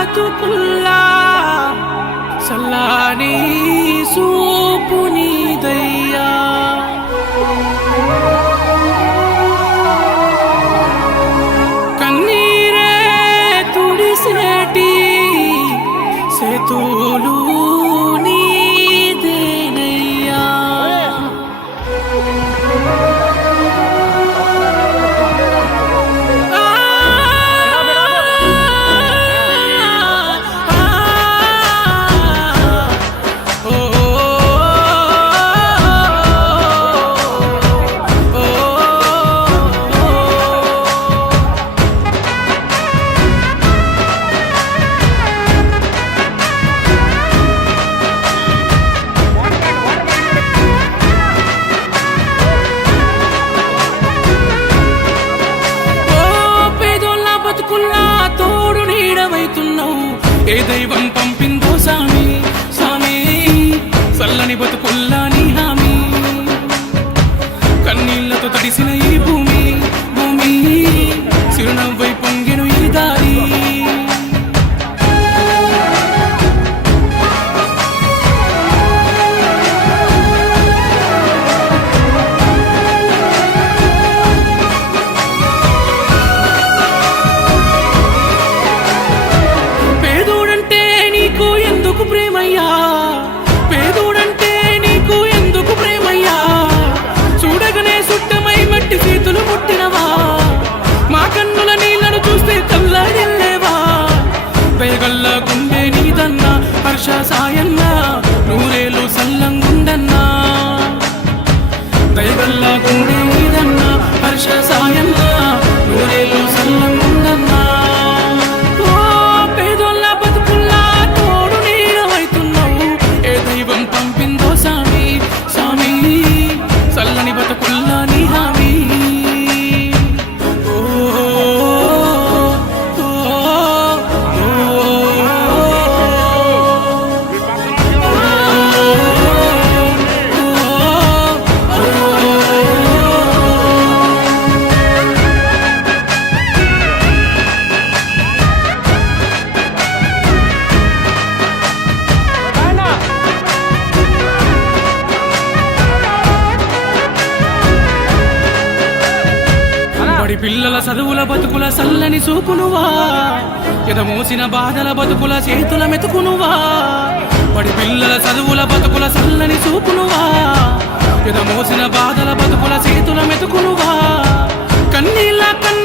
బతుకుల్లా సల్లాని ఏ దైవం పంపిందో నీదన్నా హర్ష సాయన్నా నూరేలు సల్లంగుండన్నా. దయగల్లా గుండె నీదన్నా హర్ష సాయన్నా నూరేలు సల్లంగుండన్నా. ఓ పేదోళ్ళ బతుకుల్లా తోడు నీడవైతున్నావు ఏ దైవం పంపిందో పిల్లల చదువుల బతుకుల సల్లని చూపునువా ఎదమోసిన బాధల బతుకుల చేతుల మెతుకునువా. పడి పిల్లల చదువుల బతుకుల సల్లని చూపునువా ఎదమోసిన బాధల బతుకుల చేతుల మెతుకునువా. కన్నీళ్ళ కన్ను